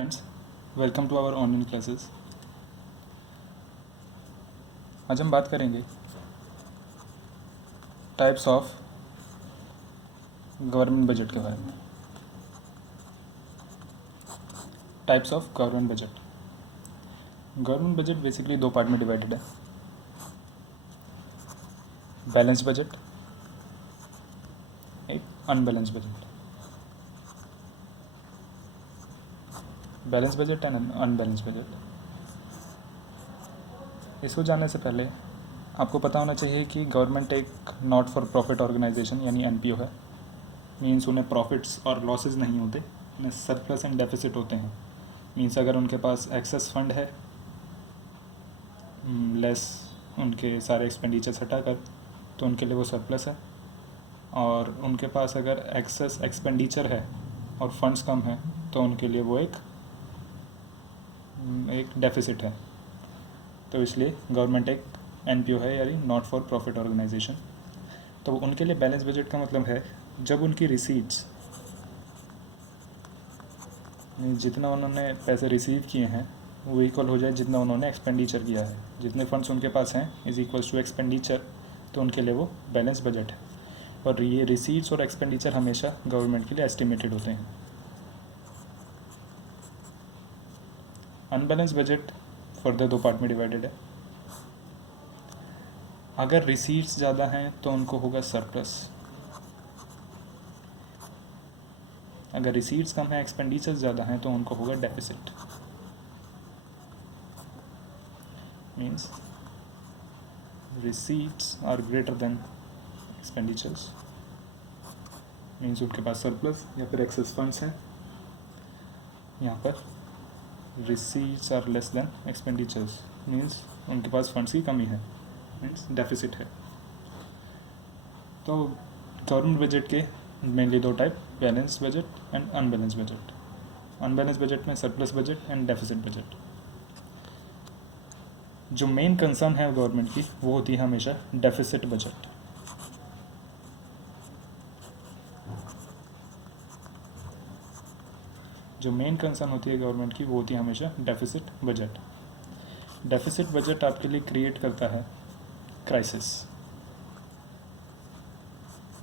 Friends, welcome to our online classes. आज हम बात करेंगे टाइप्स ऑफ गवर्नमेंट बजट के बारे में। Types of government budget. Government budget basically दो पार्ट में डिवाइडेड है, बैलेंस बजट, एक unbalance budget. Balance budget and unbalance budget, इसको जानने से पहले आपको पता होना चाहिए कि गवर्नमेंट एक नॉट फॉर प्रॉफिट ऑर्गेनाइजेशन यानी एनपीओ है। मीन्स उन्हें प्रॉफिट्स और लॉसेज नहीं होते, उन्हें सरप्लस एंड डेफिसिट होते हैं। मीन्स अगर उनके पास एक्सेस फंड है, लेस उनके सारे एक्सपेंडिचर्स हटाकर, तो उनके लिए वो सरप्लस है। और उनके पास अगर एक्सेस एक्सपेंडिचर है और फंड्स कम है, तो उनके लिए वो एक डेफिसिट है। तो इसलिए गवर्नमेंट एक एनपीओ है, यानी नॉट फॉर प्रॉफिट ऑर्गेनाइजेशन। तो उनके लिए बैलेंस बजट का मतलब है जब उनकी रिसीट्स, जितना उन्होंने पैसे रिसीव किए हैं वो इक्वल हो जाए जितना उन्होंने एक्सपेंडिचर किया है। जितने फंड्स उनके पास हैं इज़ इक्वल्स टू एक्सपेंडिचर, तो उनके लिए वो बैलेंस बजट है। और ये रिसीट्स और एक्सपेंडिचर हमेशा गवर्नमेंट के लिए एस्टिमेटेड होते हैं। अनबैलेंस बजट फर्दर दो पार्ट में डिवाइडेड है। अगर रिसीट्स ज़्यादा हैं तो उनको होगा सरप्लस, अगर रिसीट्स कम है एक्सपेंडिचर्स ज़्यादा हैं तो उनको होगा deficit. Means receipts are greater than expenditures, means उनके पास सरप्लस या फिर एक्सेस फंड्स हैं। यहाँ पर receipts are less than expenditures, means उनके पास फंड्स की कमी है, मीन्स डेफिसिट है। तो गवर्नमेंट बजट के मेनली दो type, balance budget and unbalance budget. Unbalance budget में surplus budget and deficit budget. जो मेन कंसर्न है गवर्नमेंट की वो होती है हमेशा डेफिसिट बजट। जो मेन कंसर्न होती है गवर्नमेंट की वो होती है हमेशा डेफिसिट बजट। डेफिसिट बजट आपके लिए क्रिएट करता है क्राइसिस।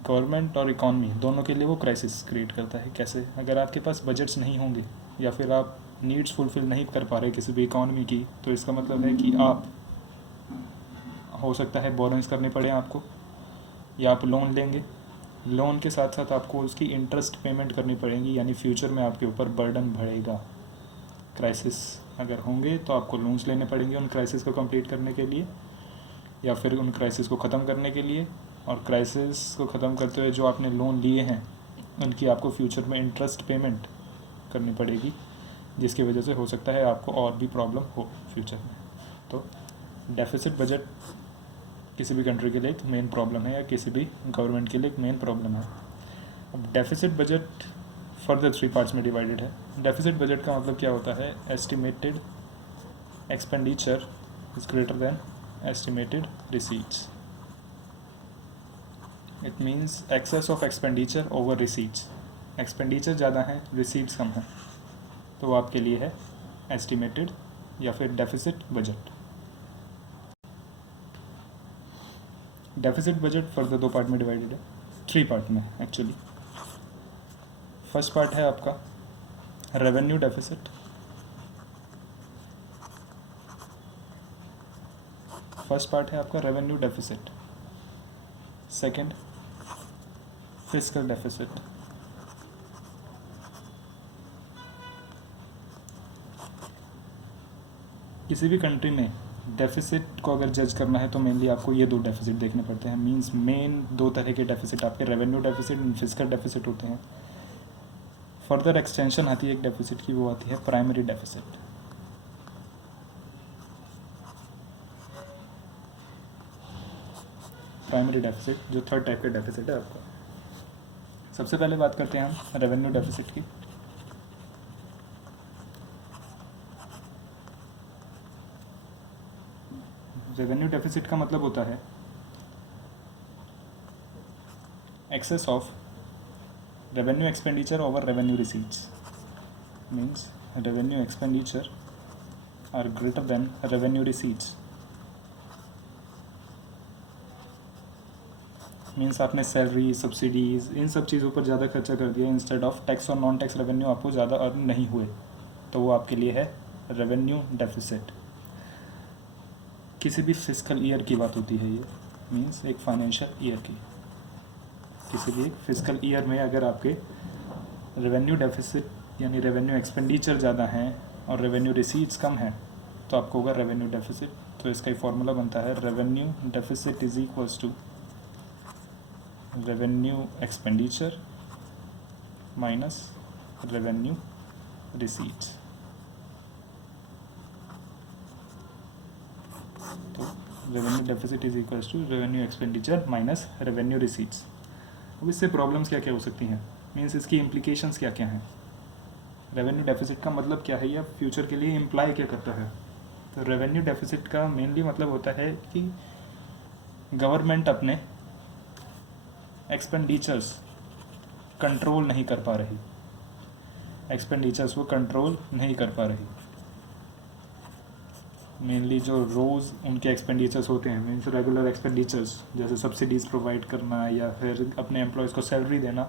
गवर्नमेंट और इकॉनमी दोनों के लिए वो क्राइसिस क्रिएट करता है। कैसे? अगर आपके पास बजट्स नहीं होंगे या फिर आप नीड्स फुलफिल नहीं कर पा रहे किसी भी इकॉनमी की, तो इसका मतलब है कि आप, हो सकता है बोरोइंग्स करने पड़े आपको, या आप लोन लेंगे, लोन के साथ साथ आपको उसकी इंटरेस्ट पेमेंट करनी पड़ेगी, यानी फ्यूचर में आपके ऊपर बर्डन बढ़ेगा। क्राइसिस अगर होंगे तो आपको लोन्स लेने पड़ेंगे उन क्राइसिस को कंप्लीट करने के लिए, या फिर उन क्राइसिस को ख़त्म करने के लिए। और क्राइसिस को ख़त्म करते हुए जो आपने लोन लिए हैं उनकी आपको फ्यूचर में इंटरेस्ट पेमेंट करनी पड़ेगी, जिसकी वजह से हो सकता है आपको और भी प्रॉब्लम हो फ्यूचर में। तो डेफिसिट बजट किसी भी कंट्री के लिए एक मेन प्रॉब्लम है, या किसी भी गवर्नमेंट के लिए एक मेन प्रॉब्लम है। अब डेफिसिट बजट फर्दर 3 पार्ट्स में डिवाइडेड है। डेफिसिट बजट का मतलब क्या होता है? Estimated expenditure is greater than estimated receipts. It means excess of expenditure over receipts. Expenditure ज़्यादा है, रिसीट्स कम है, तो वो आपके लिए है एस्टिमेटेड या फिर deficit budget. Deficit budget further दो पार्ट में डिवाइडेड है, 3 पार्ट में एक्चुअली। फर्स्ट पार्ट है आपका रेवेन्यू डेफिसिट। फर्स्ट पार्ट है आपका revenue deficit. Second fiscal deficit. किसी भी कंट्री में डेफिसिट को अगर जज करना है तो मेनली आपको ये दो डेफिसिट देखने पड़ते हैं। मींस मेन दो तरह के डेफिसिट आपके revenue deficit and fiscal deficit होते हैं। फर्दर एक्सटेंशन आती है एक डेफिसिट की, वो आती है प्राइमरी डेफिसिट। प्राइमरी डेफिसिट जो थर्ड टाइप का डेफिसिट है आपका। सबसे पहले बात करते हैं हम रेवेन्यू डेफिसिट की। रेवेन्यू डेफिसिट का मतलब होता है excess of revenue expenditure over revenue receipts. Means revenue expenditure are greater than revenue receipts, means आपने सैलरी, सब्सिडीज़, इन सब चीज़ों पर ज़्यादा खर्चा कर दिया इंस्टेड ऑफ टैक्स और नॉन टैक्स रेवेन्यू आपको ज़्यादा अर्न नहीं हुए, तो वो आपके लिए है रेवेन्यू डेफिसिट। किसी भी फिस्कल ईयर की बात होती है ये, मीन्स एक फाइनेंशियल ईयर की। किसी भी एक फिस्कल ईयर में अगर आपके रेवेन्यू डेफिसिट यानी रेवेन्यू एक्सपेंडिचर ज़्यादा हैं और रेवेन्यू रिसीट्स कम हैं, तो आपको होगा रेवेन्यू डेफिसिट। तो इसका ही फॉर्मूला बनता है revenue deficit is equals to revenue expenditure minus revenue receipts. तो revenue deficit is equals to revenue expenditure minus revenue receipts. अब इससे प्रॉब्लम्स क्या क्या हो सकती हैं, मीन्स इसकी इम्प्लीकेशंस क्या क्या हैं, रेवेन्यू डेफिसिट का मतलब क्या है या फ्यूचर के लिए इम्प्लाई क्या करता है। तो रेवेन्यू डेफिसिट का मेनली मतलब होता है कि गवर्नमेंट अपने एक्सपेंडिचर्स कंट्रोल नहीं कर पा रही, एक्सपेंडिचर्स को कंट्रोल नहीं कर पा रही। मेनली जो रोज़ उनके एक्सपेंडिचर्स होते हैं, मीन्स रेगुलर एक्सपेंडिचर्स, जैसे सब्सिडीज़ प्रोवाइड करना या फिर अपने एम्प्लॉयज़ को सैलरी देना,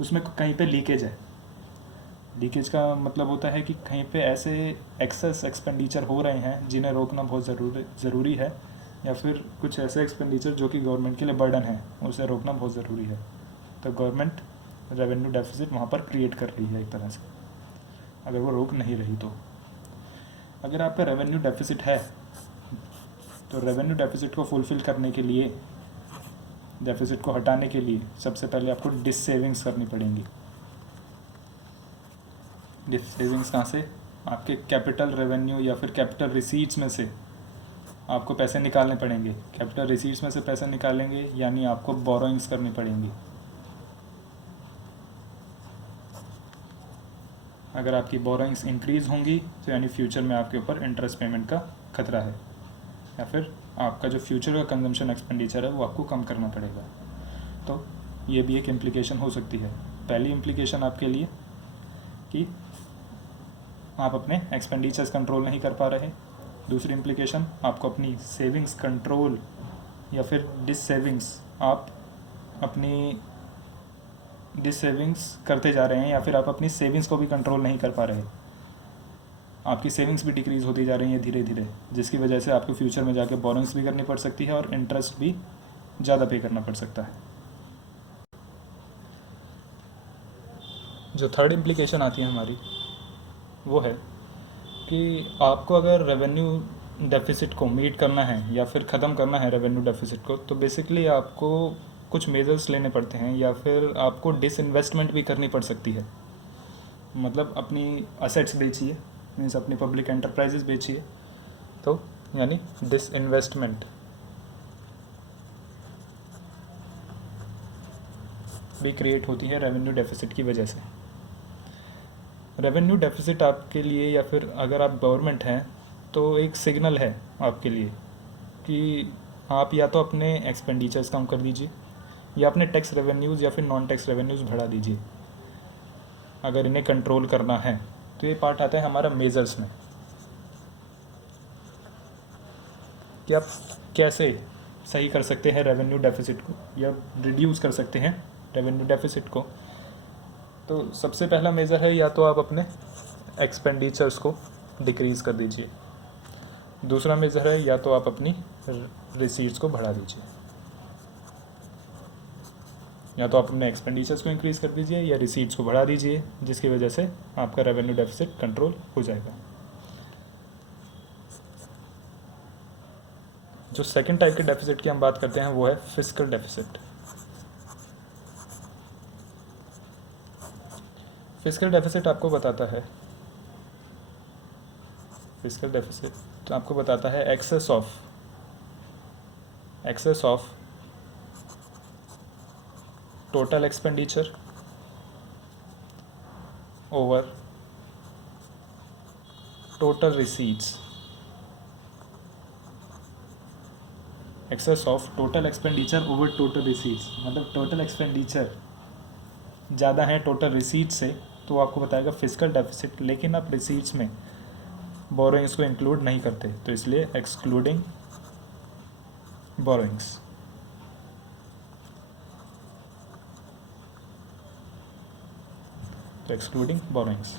उसमें कहीं पे लीकेज है। लीकेज का मतलब होता है कि कहीं पे ऐसे एक्सेस एक्सपेंडिचर हो रहे हैं जिन्हें रोकना बहुत ज़रूरी है, या फिर कुछ ऐसे एक्सपेंडिचर जो कि गवर्नमेंट के लिए बर्डन है, उसे रोकना बहुत ज़रूरी है। तो गवर्नमेंट रेवेन्यू डेफिसिट वहाँ पर क्रिएट कर रही है एक तरह से, अगर वो रोक नहीं रही तो। अगर आपका रेवेन्यू डेफिसिट है तो रेवेन्यू डेफिसिट को फुलफ़िल करने के लिए, डेफिसिट को हटाने के लिए सबसे पहले आपको डिस सेविंग्स करनी पड़ेंगी। डिस सेविंग्स कहाँ से, आपके कैपिटल रेवेन्यू या फिर कैपिटल रिसीट्स में से आपको पैसे निकालने पड़ेंगे। कैपिटल रिसीट्स में से पैसे निकालेंगे यानी आपको बोरोइंग्स करनी पड़ेंगी। अगर आपकी बोरोइंग्स इंक्रीज़ होंगी तो यानी फ्यूचर में आपके ऊपर इंटरेस्ट पेमेंट का खतरा है, या फिर आपका जो फ्यूचर का कंजम्पशन एक्सपेंडिचर है वो आपको कम करना पड़ेगा। तो ये भी एक इम्प्लीकेशन हो सकती है। पहली इम्प्लीकेशन आपके लिए कि आप अपने एक्सपेंडिचर्स कंट्रोल नहीं कर पा रहे। दूसरी इम्प्लीकेशन, आपको अपनी सेविंग्स कंट्रोल या फिर डिससेविंग्स, आप अपनी डिससेविंग्स करते जा रहे हैं या फिर आप अपनी सेविंग्स को भी कंट्रोल नहीं कर पा रहे। आपकी सेविंग्स भी डिक्रीज़ होती जा रही हैं धीरे धीरे, जिसकी वजह से आपको फ्यूचर में जाके बोरोइंग्स भी करनी पड़ सकती है और इंटरेस्ट भी ज़्यादा पे करना पड़ सकता है। जो थर्ड इम्प्लीकेशन आती है हमारी, वो है कि आपको अगर रेवेन्यू डेफिसिट को मीट करना है या फिर ख़त्म करना है रेवेन्यू डेफिसिट को, तो बेसिकली आपको कुछ मेजर्स लेने पड़ते हैं या फिर आपको डिसइन्वेस्टमेंट भी करनी पड़ सकती है। मतलब अपनी असेट्स बेचिए, मीन्स अपनी पब्लिक एंटरप्राइजेस बेचिए, तो यानी डिसइन्वेस्टमेंट भी क्रिएट होती है रेवेन्यू डेफिसिट की वजह से। रेवेन्यू डेफिसिट आपके लिए या फिर अगर आप गवर्नमेंट हैं तो एक सिग्नल है आपके लिए कि आप या तो अपने एक्सपेंडिचर्स कम कर दीजिए या अपने टैक्स रेवेन्यूज़ या फिर नॉन टैक्स रेवेन्यूज़ बढ़ा दीजिए। अगर इन्हें कंट्रोल करना है तो ये पार्ट आता है हमारा मेजर्स में कि आप कैसे सही कर सकते हैं रेवेन्यू डेफिसिट को या रिड्यूस कर सकते हैं रेवेन्यू डेफिसिट को। तो सबसे पहला मेज़र है या तो आप अपने एक्सपेंडिचर्स को डिक्रीज़ कर दीजिए। दूसरा मेज़र है या तो आप अपनी रिसीट्स को बढ़ा दीजिए। या तो आप अपने एक्सपेंडिचर्स को इंक्रीज़ कर दीजिए या रिसीट्स को बढ़ा दीजिए, जिसकी वजह से आपका रेवेन्यू डेफिसिट कंट्रोल हो जाएगा। जो सेकंड टाइप के डेफिसिट की हम बात करते हैं वो है फिस्कल डेफिसिट। फिस्कल डेफिसिट आपको बताता है, फिस्कल डेफिसिट तो आपको बताता है excess of total expenditure over total receipts. Excess of total expenditure over total receipts मतलब टोटल एक्सपेंडिचर ज़्यादा है टोटल रिसीट से, तो वो आपको बताएगा फिजिकल डेफिसिट, लेकिन आप रिसीट्स में बोरोइंग्स को इंक्लूड नहीं करते, तो इसलिए एक्सक्लूडिंग बोरोइंग्स। तो एक्सक्लूडिंग बोरोइंग्स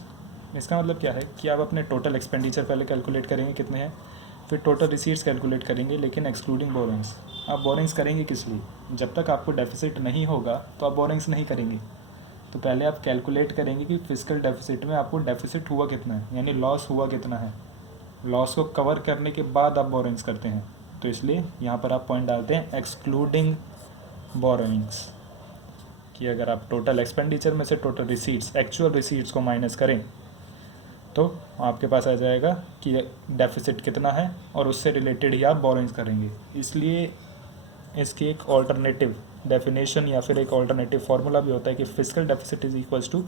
इसका मतलब क्या है कि आप अपने टोटल एक्सपेंडिचर पहले कैलकुलेट करेंगे कितने हैं, फिर टोटल रिसीट्स कैलकुलेट करेंगे, लेकिन एक्सक्लूडिंग बोरोइंग्स। आप बोरोइंग्स करेंगे किस लिए? जब तक आपको डेफिसिट नहीं होगा तो आप बोरोइंग्स नहीं करेंगे। तो पहले आप कैलकुलेट करेंगे कि फिजिकल डेफिसिट में आपको डेफिसिट हुआ कितना है, यानी लॉस हुआ कितना है। लॉस को कवर करने के बाद आप बोरोइंग्स करते हैं, तो इसलिए यहाँ पर आप पॉइंट डालते हैं एक्सक्लूडिंग बोरोइंग्स, कि अगर आप टोटल एक्सपेंडिचर में से टोटल रिसीट्स, एक्चुअल रिसीट्स को माइनस करें तो आपके पास आ जाएगा कि डेफिसिट कितना है, और उससे रिलेटेड ही आप बोरोइंग्स करेंगे। इसलिए इसकी एक ऑल्टरनेटिव डेफिनेशन या फिर एक ऑल्टरनेटिव फार्मूला भी होता है कि fiscal deficit is equals to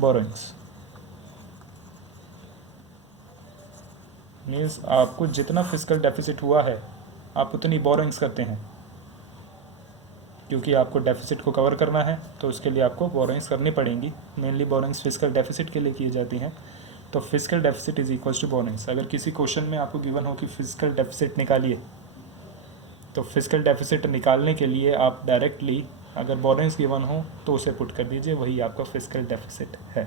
borrowings. Means आपको जितना फिजिकल डेफिसिट हुआ है आप उतनी बोरोइंग्स करते हैं, क्योंकि आपको डेफिसिट को कवर करना है तो उसके लिए आपको बोरोइंग्स करनी पड़ेंगी। मेनली बोरोइंग्स फिजिकल डेफिसिट के लिए की जाती हैं। तो fiscal deficit is equals to borrowings. अगर किसी क्वेश्चन में आपको गिवन हो कि फिजिकल डेफिसिट निकालिए, तो फिजिकल डेफिसिट निकालने के लिए आप डायरेक्टली अगर बोरोइंग्स गिवन हो तो उसे पुट कर दीजिए, वही आपका फिजिकल डेफिसिट है।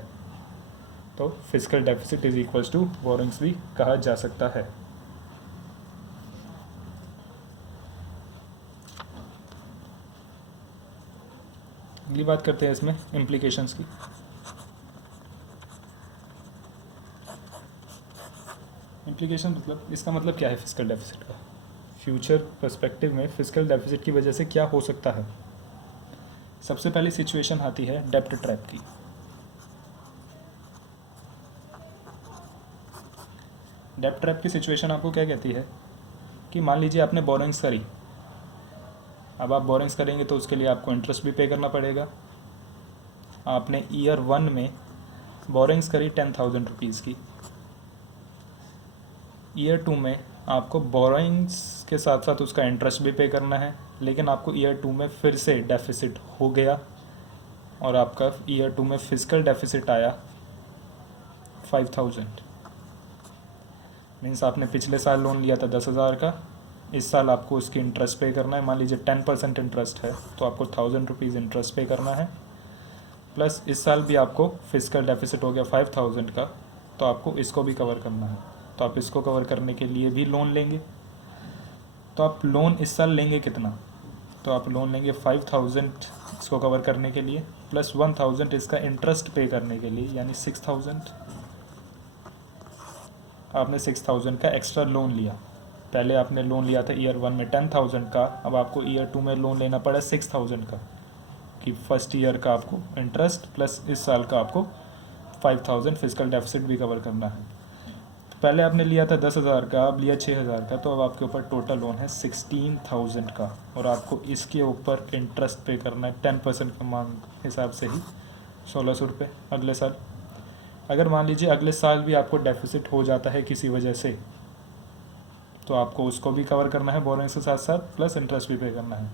तो fiscal deficit is equals to borrowings भी कहा जा सकता है। अगली बात करते हैं इसमें इम्प्लीकेशंस की। इम्प्लीकेशन मतलब, इसका मतलब क्या है फिजिकल डेफिसिट का? फ्यूचर पर्सपेक्टिव में फिजिकल डेफिसिट की वजह से क्या हो सकता है। सबसे पहली सिचुएशन आती है डेब्ट ट्रैप की। डेब्ट ट्रैप की सिचुएशन आपको क्या कहती है कि मान लीजिए आपने बोरोइंग्स करी, अब आप बोरोइंग्स करेंगे तो उसके लिए आपको इंटरेस्ट भी पे करना पड़ेगा। आपने ईयर 1 में बोरोइंग्स करी 10,000 रुपीज़ की, ईयर 2 में आपको बोरोइंग्स के साथ साथ उसका इंटरेस्ट भी पे करना है, लेकिन आपको ईयर 2 में फिर से डेफिसिट हो गया और आपका ईयर 2 में फिजिकल डेफिसिट आया 5,000। मीन्स आपने पिछले साल लोन लिया था 10,000 का, इस साल आपको उसकी इंटरेस्ट पे करना है। मान लीजिए 10% इंटरेस्ट है तो आपको 1,000 रुपीज़ इंटरेस्ट पे करना है, प्लस इस साल भी आपको फिजिकल डेफिसिट हो गया 5,000 का, तो आपको इसको भी कवर करना है। तो आप इसको कवर करने के लिए भी लोन लेंगे। तो आप लोन इस साल लेंगे कितना? तो आप लोन लेंगे 5,000 इसको कवर करने के लिए, प्लस 1,000 इसका इंटरेस्ट पे करने के लिए, यानी 6,000। आपने 6,000 का एक्स्ट्रा लोन लिया। पहले आपने लोन लिया था ईयर 1 में 10,000 का, अब आपको ईयर 2 में लोन लेना पड़ा 6,000 का, कि फर्स्ट ईयर का आपको इंटरेस्ट प्लस इस साल का आपको 5,000 फिजिकल डेफिसिट भी कवर करना है। तो पहले आपने लिया था 10,000 का, अब लिया 6,000 का, तो अब आपके ऊपर टोटल लोन है 16,000 का, और आपको इसके ऊपर इंटरेस्ट पे करना है 10% के मांग हिसाब से ही 1,600 रुपये अगले साल। अगर मान लीजिए अगले साल भी आपको डेफिसिट हो जाता है किसी वजह से, तो आपको उसको भी कवर करना है बोरोइंग्स के साथ साथ, प्लस इंटरेस्ट भी पे करना है।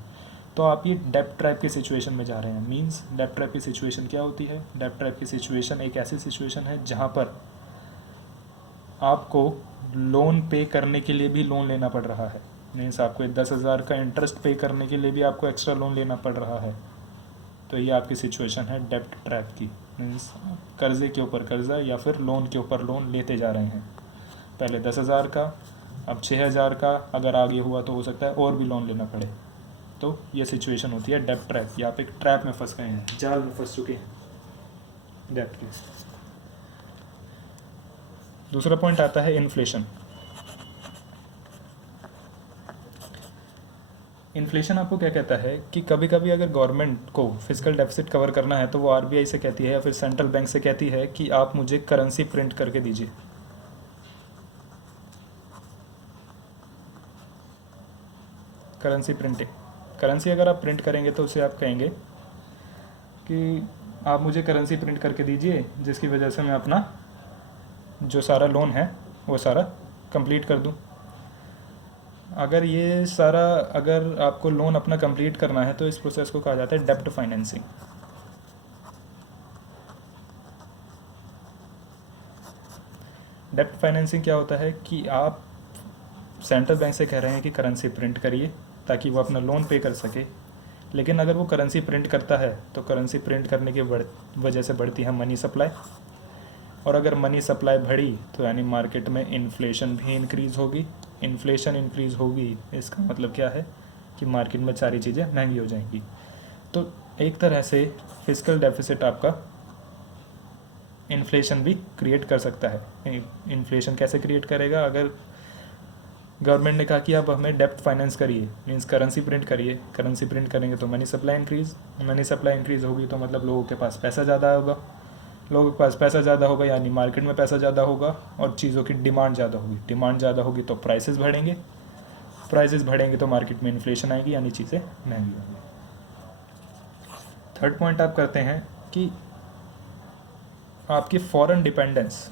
तो आप ये डेब्ट ट्रैप की सिचुएशन में जा रहे हैं। मींस डेब्ट ट्रैप की सिचुएशन क्या होती है? डेब्ट ट्रैप की सिचुएशन एक ऐसी सिचुएशन है जहाँ पर आपको लोन पे करने के लिए भी लोन लेना पड़ रहा है। मीन्स आपको 10,000 का इंटरेस्ट पे करने के लिए भी आपको एक्स्ट्रा लोन लेना पड़ रहा है। तो ये आपकी सिचुएशन है डेब्ट ट्रैप की। मीन्स कर्ज़े के ऊपर कर्ज़ा या फिर लोन के ऊपर लोन लेते जा रहे हैं। पहले 10,000 का, अब 6,000 का, अगर आगे हुआ तो हो सकता है और भी लोन लेना पड़े। तो ये सिचुएशन होती है डेब्ट ट्रैप की। आप एक ट्रैप में फंस गए हैं, जाल में फंस चुके हैं डेब्ट के। दूसरा पॉइंट आता है इन्फ्लेशन। इन्फ्लेशन आपको क्या कहता है कि कभी कभी अगर गवर्नमेंट को फिजिकल डेफिसिट कवर करना है तो वो आरबीआई से कहती है या फिर सेंट्रल बैंक से कहती है कि आप मुझे करेंसी प्रिंट करके दीजिए। करेंसी प्रिंटिंग, करेंसी अगर आप प्रिंट करेंगे तो उसे आप कहेंगे कि आप मुझे करेंसी प्रिंट करके दीजिए, जिसकी वजह से मैं अपना जो सारा लोन है वो सारा कंप्लीट कर दूं। अगर ये सारा, अगर आपको लोन अपना कंप्लीट करना है तो इस प्रोसेस को कहा जाता है डेब्ट फाइनेंसिंग। डेप्ट फाइनेंसिंग क्या होता है कि आप सेंट्रल बैंक से कह रहे हैं कि करेंसी प्रिंट करिए ताकि वो अपना लोन पे कर सके, लेकिन अगर वो करेंसी प्रिंट करता है तो करेंसी प्रिंट करने की वजह से बढ़ती है मनी सप्लाई, और अगर मनी सप्लाई बढ़ी तो यानी मार्केट में इन्फ्लेशन भी इंक्रीज़ होगी। इन्फ्लेशन इंक्रीज़ होगी इसका मतलब क्या है कि मार्केट में सारी चीज़ें महंगी हो जाएंगी। तो एक तरह से फिस्कल डेफिसिट आपका इन्फ्लेशन भी क्रिएट कर सकता है। इन्फ्लेशन कैसे क्रिएट करेगा? अगर गवर्नमेंट ने कहा कि आप हमें डेप्ट फाइनेंस करिए, मींस करेंसी प्रिंट करिए, करेंसी प्रिंट करेंगे तो मनी सप्लाई इंक्रीज़ होगी, तो मतलब लोगों के पास पैसा ज़्यादा होगा, लोगों के पास पैसा ज़्यादा होगा यानी मार्केट में पैसा ज़्यादा होगा और चीज़ों की डिमांड ज़्यादा होगी, डिमांड ज़्यादा होगी तो प्राइसेस बढ़ेंगे, प्राइसेस बढ़ेंगे तो मार्केट में इन्फ्लेशन आएगी यानी चीज़ें महंगी होंगी। थर्ड पॉइंट आप करते हैं कि आपकी फॉरेन डिपेंडेंस,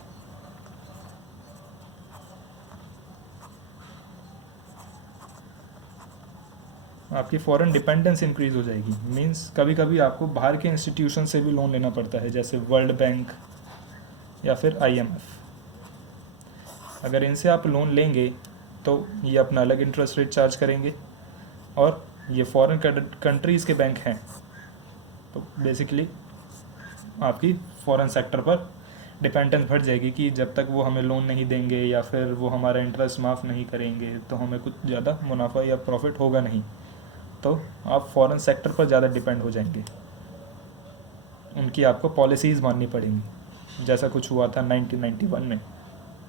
आपकी फॉरेन डिपेंडेंस इंक्रीज़ हो जाएगी। मींस कभी कभी आपको बाहर के इंस्टीट्यूशन से भी लोन लेना पड़ता है, जैसे वर्ल्ड बैंक या फिर IMF। अगर इनसे आप लोन लेंगे तो ये अपना अलग इंटरेस्ट रेट चार्ज करेंगे, और ये फॉरेन कंट्रीज़ के बैंक हैं, तो बेसिकली आपकी फॉरेन सेक्टर पर डिपेंडेंस बढ़ जाएगी कि जब तक वो हमें लोन नहीं देंगे या फिर वो हमारा इंटरेस्ट माफ़ नहीं करेंगे तो हमें कुछ ज़्यादा मुनाफा या प्रॉफिट होगा नहीं, तो आप फॉरेन सेक्टर पर ज़्यादा डिपेंड हो जाएंगे, उनकी आपको पॉलिसीज़ माननी पड़ेंगी। जैसा कुछ हुआ था 1991 में,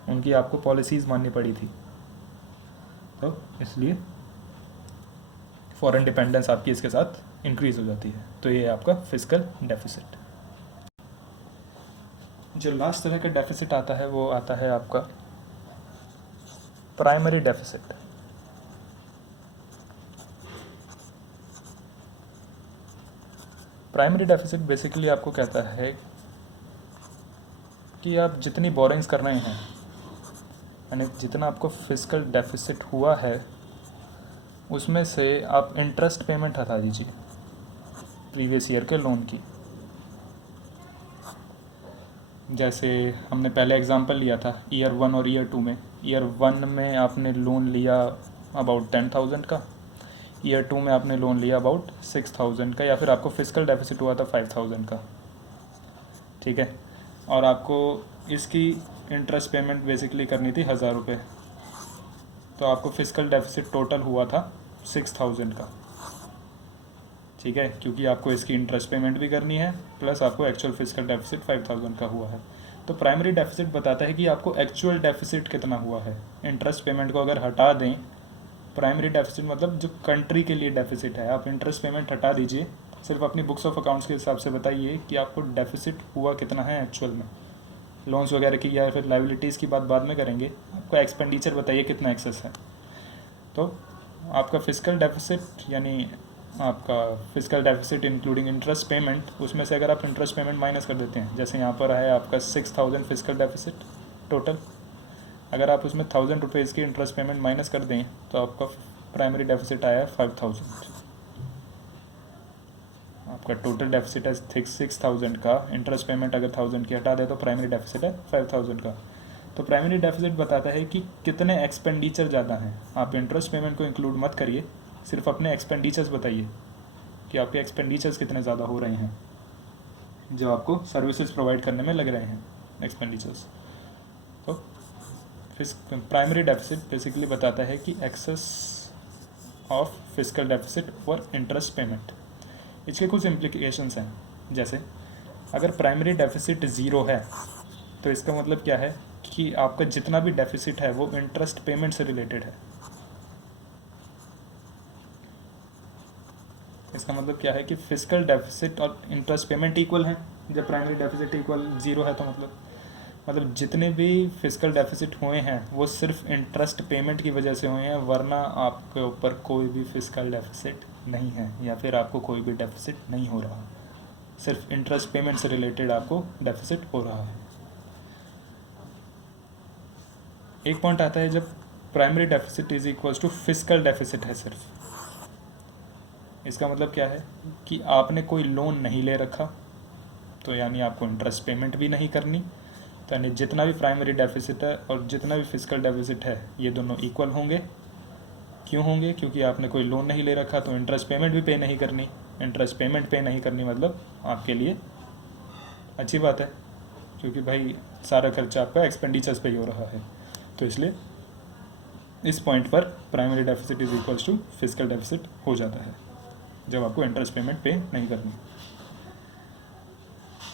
उनकी आपको पॉलिसीज़ माननी पड़ी थी, तो इसलिए फॉरेन डिपेंडेंस आपकी इसके साथ इंक्रीज़ हो जाती है। तो ये आपका फिस्कल डेफिसिट। जो लास्ट तरह का डेफिसिट आता है वो आता है आपका primary deficit. Primary deficit basically आपको कहता है कि आप जितनी बोरिंग्स कर रहे हैं, यानी जितना आपको फिस्कल डेफिसिट हुआ है उसमें से आप इंटरेस्ट पेमेंट हटा दीजिए प्रीवियस ईयर के लोन की। जैसे हमने पहले एग्जांपल लिया था ईयर 1 और ईयर 2 में। ईयर 1 में आपने लोन लिया अबाउट 10,000 का, ईयर 2 में आपने लोन लिया अबाउट 6,000 का, या फिर आपको फिस्कल डेफिसिट हुआ था 5,000 का, ठीक है, और आपको इसकी इंटरेस्ट पेमेंट बेसिकली करनी थी 1,000 रुपये, तो आपको फिस्कल डेफिसिट टोटल हुआ था 6,000 का, ठीक है, क्योंकि आपको इसकी इंटरेस्ट पेमेंट भी करनी है प्लस आपको एक्चुअल फिस्कल डेफिसिट 5,000 का हुआ है। तो प्राइमरी डेफिसिट बताता है कि आपको एक्चुअल डेफिसिट कितना हुआ है। इंटरेस्ट पेमेंट को अगर हटा दें, प्राइमरी डेफिसिट मतलब जो कंट्री के लिए डेफिसिट है, आप इंटरेस्ट पेमेंट हटा दीजिए, सिर्फ अपनी बुक्स ऑफ अकाउंट्स के हिसाब से बताइए कि आपको डेफिसिट हुआ कितना है एक्चुअल में। लोन्स वगैरह की या फिर लाइबिलिटीज़ की बात बाद में करेंगे, आपका एक्सपेंडिचर बताइए कितना एक्सेस है। तो आपका फिस्कल डेफिसिट यानी आपका fiscal deficit including interest payment, उसमें से अगर आप इंटरेस्ट पेमेंट माइनस कर देते हैं, जैसे यहाँ पर है आपका 6,000 फिस्कल डेफिसिट टोटल, अगर आप उसमें 1,000 रुपीज़ की इंटरेस्ट पेमेंट माइनस कर दें तो आपका प्राइमरी डेफिसिट आया है 5,000। आपका टोटल डेफिसिट है 6,000 का, इंटरेस्ट पेमेंट अगर 1,000 की हटा दे तो प्राइमरी डेफिसिट है 5,000 का। तो प्राइमरी डेफिसिट बताता है कि कितने एक्सपेंडिचर ज़्यादा हैं। आप इंटरेस्ट पेमेंट को इंक्लूड मत करिए, सिर्फ अपने एक्सपेंडिचर्स बताइए कि आपके एक्सपेंडिचर्स कितने ज़्यादा हो रहे हैं जो आपको सर्विसेज प्रोवाइड करने में लग रहे हैं एक्सपेंडिचर्स। तो फिर प्राइमरी डेफिसिट बेसिकली बताता है कि excess of fiscal deficit for interest payment. इसके कुछ इम्प्लीकेशंस हैं, जैसे अगर प्राइमरी डेफिसिट ज़ीरो है तो इसका मतलब क्या है कि आपका जितना भी डेफिसिट है वो इंटरेस्ट पेमेंट से रिलेटेड है। इसका मतलब क्या है कि फिस्कल डेफिसिट और इंटरेस्ट पेमेंट इक्वल हैं। जब प्राइमरी डेफिसिट इक्वल ज़ीरो है तो मतलब जितने भी फिस्कल डेफिसिट हुए हैं वो सिर्फ इंटरेस्ट पेमेंट की वजह से हुए हैं, वरना आपके ऊपर कोई भी फिस्कल डेफिसिट नहीं है या फिर आपको कोई भी डेफिसिट नहीं हो रहा, सिर्फ इंटरेस्ट पेमेंट से रिलेटेड आपको डेफिसिट हो रहा है। एक पॉइंट आता है जब primary deficit is equals to fiscal deficit है सिर्फ। इसका मतलब क्या है कि आपने कोई लोन नहीं ले रखा, तो यानी आपको इंटरेस्ट पेमेंट भी नहीं करनी तो यानी जितना भी प्राइमरी डेफिसिट है और जितना भी फिजिकल डेफिसिट है ये दोनों इक्वल होंगे। क्यों होंगे? क्योंकि आपने कोई लोन नहीं ले रखा तो इंटरेस्ट पेमेंट भी पे नहीं करनी। इंटरेस्ट पेमेंट पे नहीं करनी मतलब आपके लिए अच्छी बात है, क्योंकि भाई सारा खर्चा आपका एक्सपेंडिचर्स पे ही हो रहा है। तो इसलिए इस पॉइंट पर primary deficit is equals to physical deficit हो जाता है जब आपको इंटरेस्ट पेमेंट पे नहीं करनी।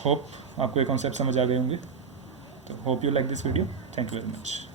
होप आपको ये कॉन्सेप्ट समझ आ गए होंगे। तो hope you like this video. Thank you very much.